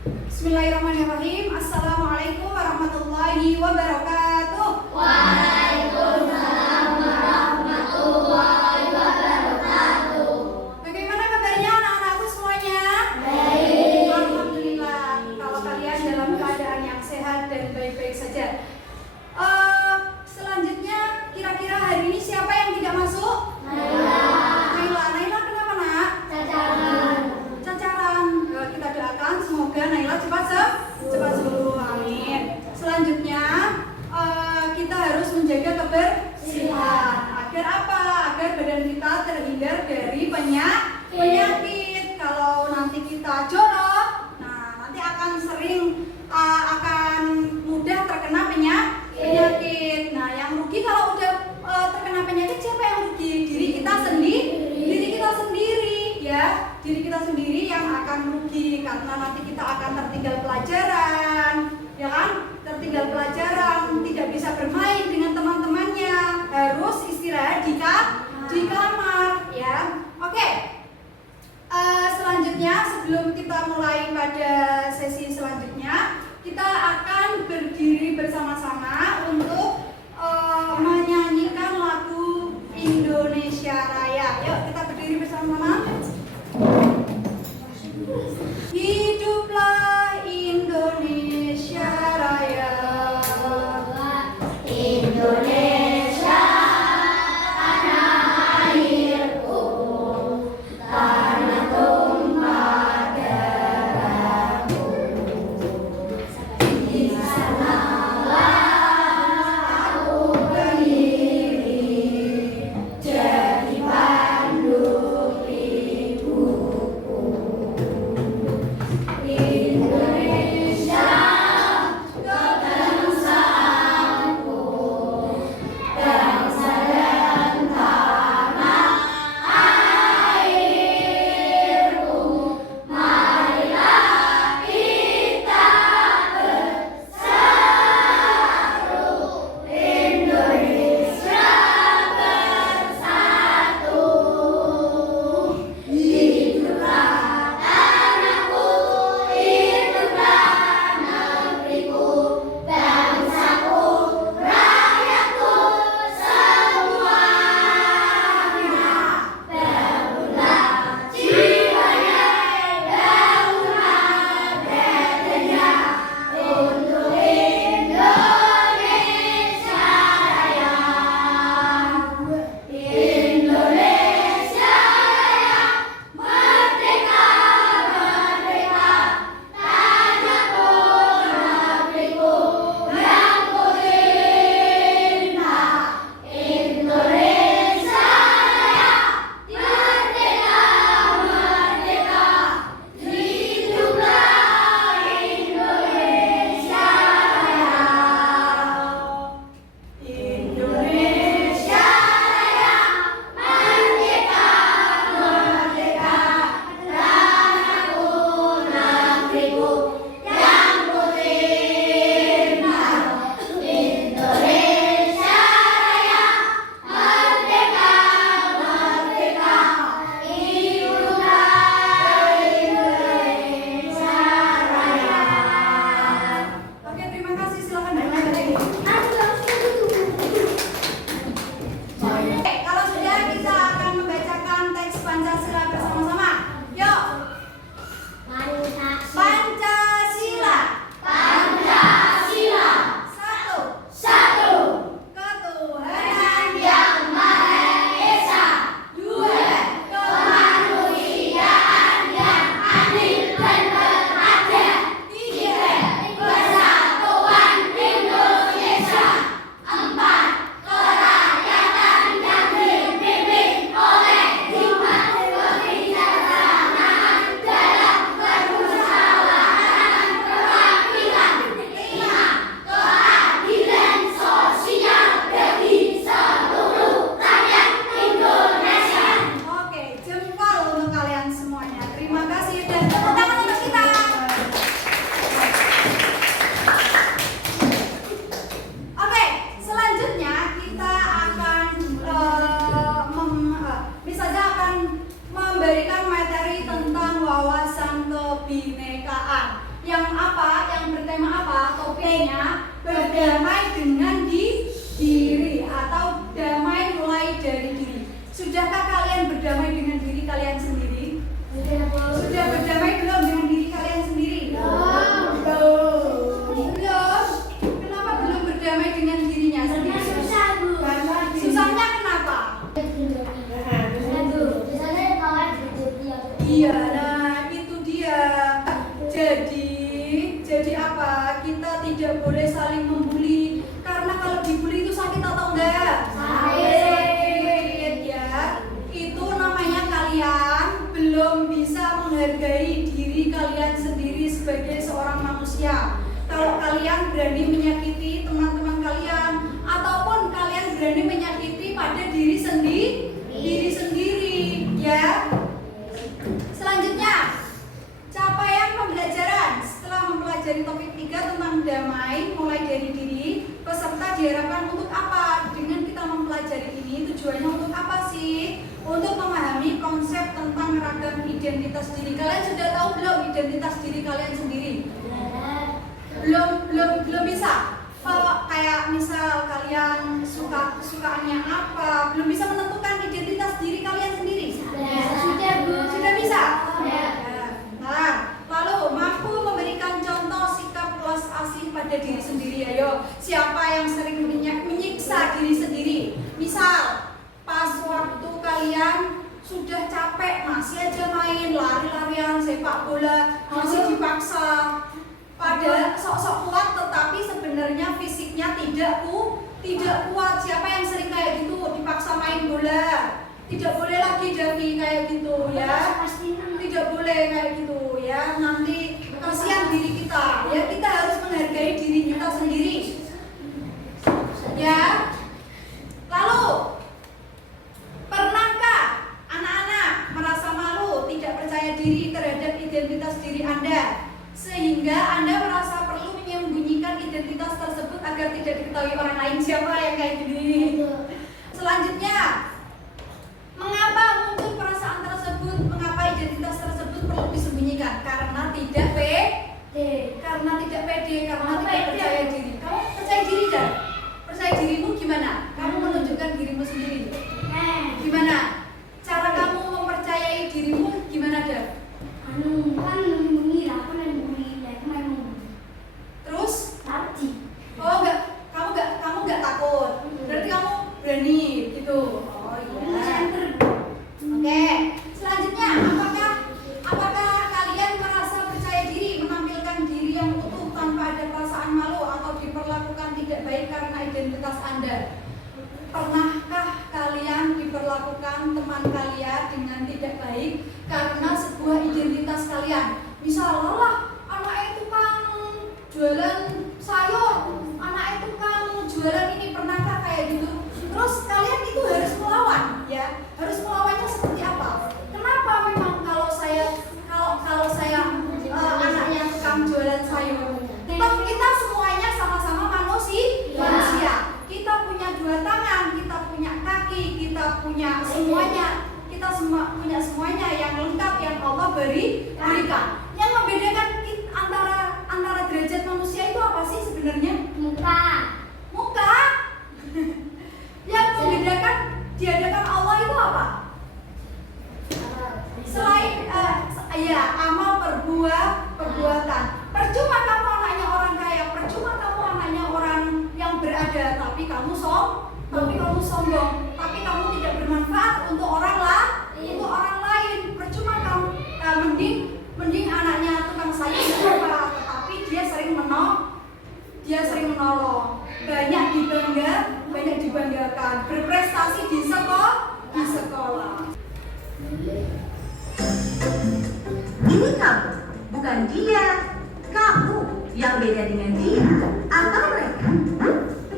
Bismillahirrahmanirrahim. Assalamualaikum warahmatullahi wabarakatuh. Waalaikumsalam warahmatullahi wabarakatuh. Bagaimana kabarnya anak-anakku semuanya? Baik. Alhamdulillah. Kalau kalian dalam keadaan yang sehat dan baik-baik saja. Selanjutnya kira-kira hari ini siapa yang tidak masuk? Naila kenapa nak? Cacaran. Kita doakan semoga Naila cepat sembuh. Amin. Selanjutnya kita harus menjaga kebersihan. Agar apa? Agar badan kita terhindar dari penyakit. Kalau nanti kita jorok, nanti akan akan mudah terkena penyakit. Nah, yang rugi kalau udah terkena penyakit siapa yang rugi? Diri kita sendiri ya. Diri kita sendiri yang akan rugi karena nanti kita akan tertinggal pelajaran, ya kan? Tertinggal pelajaran, tidak bisa bermain dengan teman-temannya, harus istirahat di kamar, ya. Oke. Selanjutnya sebelum kita mulai pada sesi selanjutnya, kita akan berdiri bersama-sama untuk menyanyikan lagu Indonesia Raya. Yuk kita berdiri bersama-sama. Hiduplah Indonesia Raya. Indonesia tanah airku, bertema apa? Topiknya berdamai dengan diri atau damai mulai dari diri. Sudahkah kalian berdamai dengan diri kalian sendiri? Sudah berdamai belum dengan diri kalian sendiri? Belum. Kenapa belum berdamai dengan dirinya sendiri? Susahnya kenapa? Iya, nah itu dia. Jadi apa? Kita tidak boleh saling membuli. Karena kalau dibully itu sakit atau enggak? Sakit ya. Itu namanya kalian belum bisa menghargai diri kalian sendiri sebagai seorang manusia. Kalau kalian berani menyakiti teman-teman kalian, ataupun kalian berani menyakiti pada diri sendiri, ya. Selanjutnya, capaian pembelajaran. Setelah mempelajari topik 3 tentang damai mulai dari diri, peserta diharapkan untuk apa? Dengan kita mempelajari ini, tujuannya untuk apa sih? Untuk memahami konsep tentang ragam identitas diri. Kalian sudah tahu belum identitas diri kalian sendiri? Belum bisa. Kalau kayak misal kalian sukaannya apa, belum bisa menentukan identitas diri kalian sendiri. Sudah bisa. Nah, lalu mampu memberikan contoh sikap welas asih pada diri sendiri. Ayo, siapa yang sering menyiksa diri sendiri? Misal, pas waktu kalian sudah capek masih aja main lari-larian sepak bola, masih dipaksa. Pada sok-sok kuat tetapi sebenarnya fisiknya tidak kuat. Siapa yang sering kayak gitu dipaksa main bola? Tidak boleh lagi jadi kayak gitu ya. Tidak boleh kayak gitu ya. Nanti kasihan diri kita. Ya, kita harus menghargai diri kita sendiri. Ya. Lalu, pernahkah anak-anak merasa malu, tidak percaya diri terhadap identitas diri Anda? Sehingga Anda merasa perlu menyembunyikan identitas tersebut agar tidak diketahui orang lain. Siapa yang kayak gini? Selanjutnya, mengapa muncul perasaan tersebut? Mengapa identitas tersebut perlu disembunyikan? Karena tidak pede, karena tidak percaya diri. Kamu percaya diri dan percaya dirimu gimana? Kamu menunjukkan dirimu sendiri. Gimana? Cara kamu mempercayai dirimu gimana, Dan? Terus? Oh, kamu enggak takut. Berarti kamu berani gitu. Oh iya. Oke. Selanjutnya, apakah kalian merasa percaya diri menampilkan diri yang utuh tanpa ada perasaan malu atau diperlakukan tidak baik karena identitas Anda? Pernahkah kalian diperlakukan teman kalian dengan tidak baik karena sebuah identitas kalian? Misal, anak itu kan jualan sayur, anak itu kan jualan ini, pernahkah kayak gitu? Terus kalian itu harus melawan, ya, harus melawannya seperti apa? Kenapa memang kalau saya anaknya tukang jualan sayur? Toh kita semuanya sama-sama manusia. Kita punya 2 tangan, kita punya kaki, kita punya semuanya. Kita semua punya semuanya yang lengkap yang Allah berikan. Yang membedakan antara derajat manusia itu apa sih sebenarnya? Muka. Yang membedakan di hadapan Allah itu apa? Selain amal perbuatan. Percuma kamu anaknya orang kaya, percuma kamu anaknya orang yang berada, tapi kamu sombong, tapi kamu tidak bermanfaat untuk orang lain. Percuma kamu mending anaknya tukang sayur tetapi dia sering menolong, banyak dibanggakan, berprestasi di sekolah. Ini kamu, bukan dia. Kamu yang beda dengan dia atau mereka.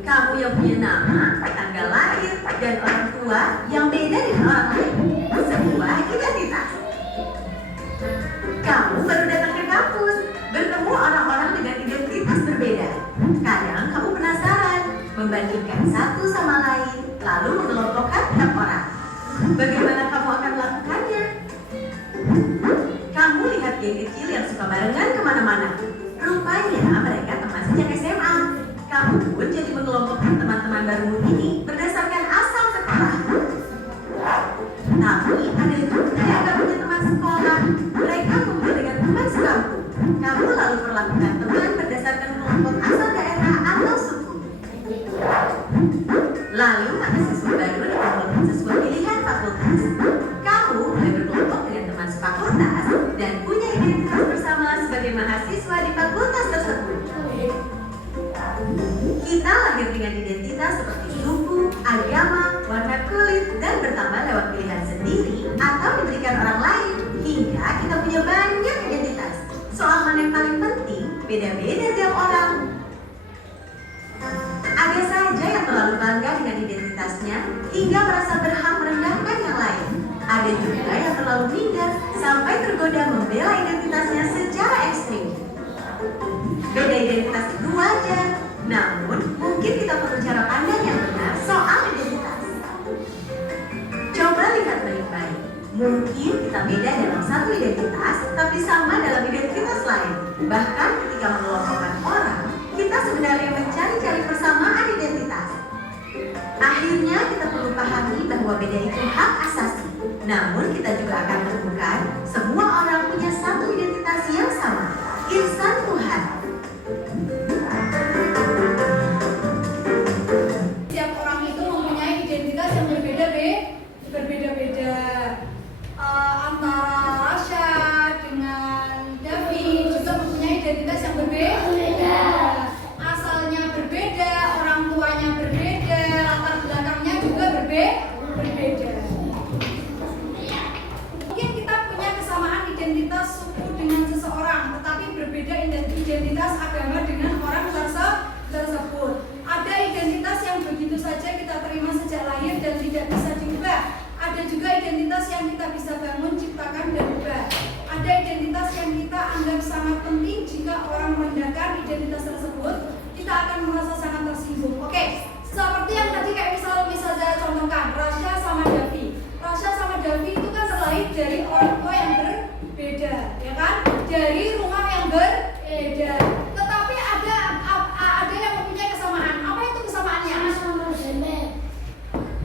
Kamu yang punya nama, tanggal lahir, dan orang tua yang beda dengan orang lain. Sebuah identitas. Kamu baru datang ke kampus, bertemu orang-orang dengan identitas berbeda. Kadang kamu penasaran, membandingkan satu sama lain, lalu mengelompokkan tiap orang. Bagaimana kamu akan melakukannya? Kamu lihat geng kecil yang suka barengan kemana-mana. Rupanya mereka teman sejak SMA. Kamu pun jadi mengelompokkan teman-teman barumu ini berdasarkan asal sekolah. Tapi ada juga yang gak punya teman sekolah. Mereka kumpul dengan teman sekampung. Kamu lalu perlakukan teman berdasarkan kelompok asal daerah atau suku. Lalu mahasiswa baru dikelompokkan sesuai pilihan fakultas. Kamu mulai berkelompok dengan teman sefakultas dan punya identitas bersama sebagai mahasiswa di fakultas tersebut. Kita lahir dengan identitas seperti suku, agama, warna kulit, dan bertambah lewat pilihan sendiri atau diberikan orang lain hingga kita punya banyak identitas. Soal mana yang paling penting, beda-beda tiap orang. Ada saja yang terlalu bangga dengan identitasnya hingga merasa berhak merendahkan yang lain. Ada juga yang terlalu minder sampai tergoda membela identitasnya secara ekstrim. Beda identitas itu wajar, namun mungkin kita perlu cara pandang yang benar soal identitas. Coba lihat baik-baik. Mungkin kita beda dalam satu identitas, tapi sama dalam identitas lain. Bahkan ketika mengelompokkan orang, kita sebenarnya mencari-cari persamaan identitas. Akhirnya kita perlu pahami bahwa beda itu hak asasi. Namun kita juga akan menemukan semua orang punya satu identitas yang sama, insan Tuhan. Setiap orang itu mempunyai identitas yang berbeda-beda. Antara Rasya dengan Davi juga mempunyai identitas yang berbeda. Asalnya berbeda, orang tuanya berbeda, latar belakangnya juga berbeda. Mungkin kita punya kesamaan identitas suku dengan seseorang, tetapi berbeda identitas agama dengan orang tersebut. Ada identitas yang begitu saja kita terima sejak lahir dan tidak bisa diubah. Ada juga identitas yang kita bisa bangun, ciptakan, dan ubah. Ada identitas yang kita anggap sangat penting. Jika orang merendahkan identitas tersebut, kita akan merasa sangat tersinggung. Oke, seperti yang tadi kayak misal saya contohkan, Rasya sama Davi. Rasya sama Davi itu kan terlahir dari orang tua yang berbeda, ya kan? Dari rumah yang berbeda. Tetapi ada yang mempunyai kesamaan. Apa itu kesamaannya?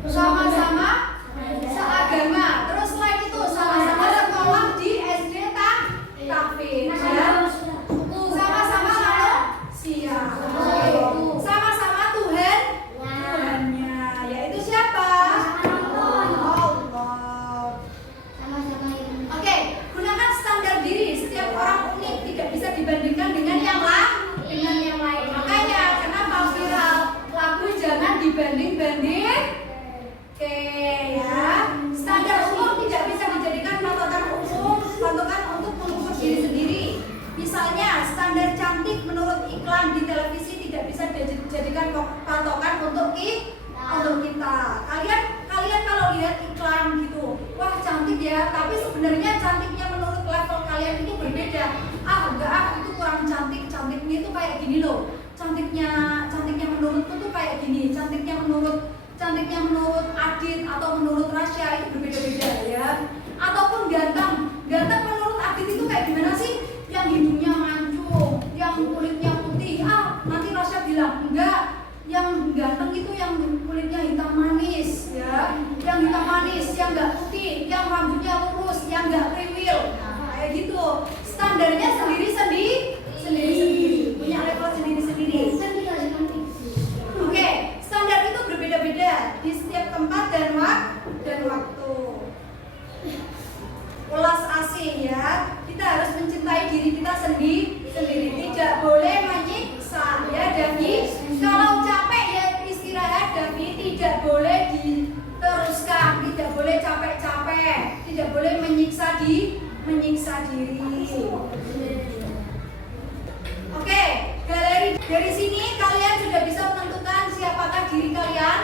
Sama-sama seagama. Terus selain itu sama-sama sekolah di SD Tahfidz, ya. Sama-sama manusia. Sama-sama Tuhannya, yaitu siapa? Allah. Oke, gunakan standar diri. Setiap orang unik, tidak bisa dibandingkan dengan yang lain. Makanya kenapa viral lagu jangan dibanding-banding. Oke, ya. Standar umum tidak bisa dijadikan patokan untuk mengukur diri sendiri. Misalnya, standar cantik menurut iklan di televisi tidak bisa dijadikan patokan untuk kita. Kalian kalau lihat iklan gitu, wah cantik ya, tapi sebenarnya cantiknya menurut level kalian itu berbeda. Itu kurang cantik. Cantiknya itu kayak gini loh. Cantiknya menurutku tuh kayak gini. Cantiknya menurut Adit atau menurut Rasya itu berbeda-beda, ya. Ataupun ganteng menurut Adit itu kayak gimana sih? Yang hidungnya mancung, yang kulitnya putih. Nanti Rasya bilang enggak, yang ganteng itu yang kulitnya hitam manis, ya. Yang hitam manis, yang enggak putih, yang rambutnya lurus, yang enggak kriwil. Kayak gitu. Standarnya sendiri-sendiri, punya level sendiri-sendiri. Oke, standar itu berbeda-beda di setiap tempat dan waktu. Ulas asih, ya. Kita harus mencintai diri kita sendiri. Tidak boleh menyiksa, ya Davi. Kalau capek ya istirahat, Davi. Tidak boleh diteruskan, tidak boleh capek-capek, tidak boleh menyiksa diri. Oke, dari sini kalian sudah bisa menentukan siapakah diri kalian,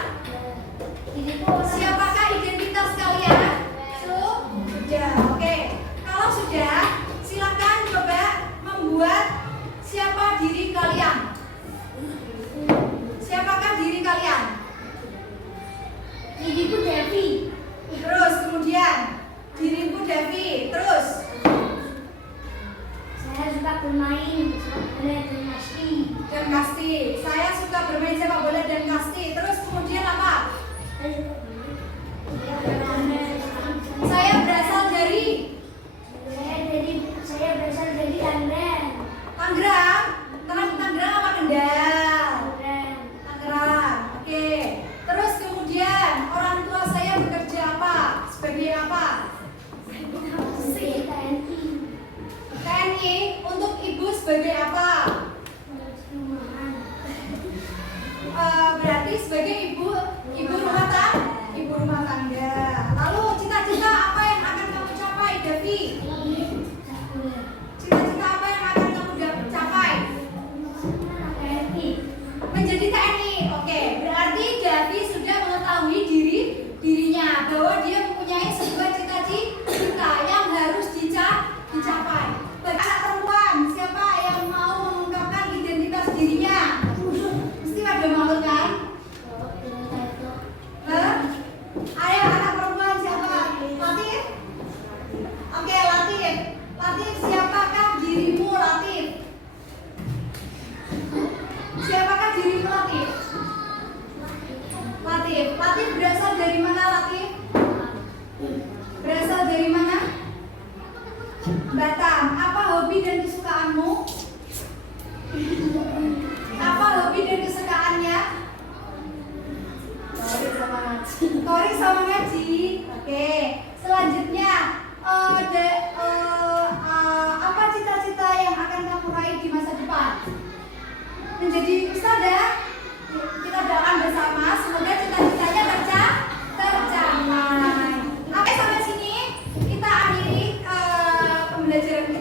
siapakah identitas kalian. Sudah, oke. Kalau sudah, silakan coba membuat siapa diri kalian. Siapakah diri kalian? Diriku Devi. Terus kemudian diriku Devi. Terus Saya suka bermain, suka Latif, siapakah dirimu, Latif? Siapakah dirimu, Latif? Latif berasal dari mana, Latif? Berasal dari mana? Batam. Apa hobi dan kesukaanmu? Apa hobi dan kesukaannya? Tori sama ngaji. Oke. Selanjutnya, apa cita-cita yang akan kamu raih di masa depan? Menjadi ustadzah. Kita doakan bersama. Semoga cita-citanya tercapai. Oke, sampai sini kita akhiri pembelajaran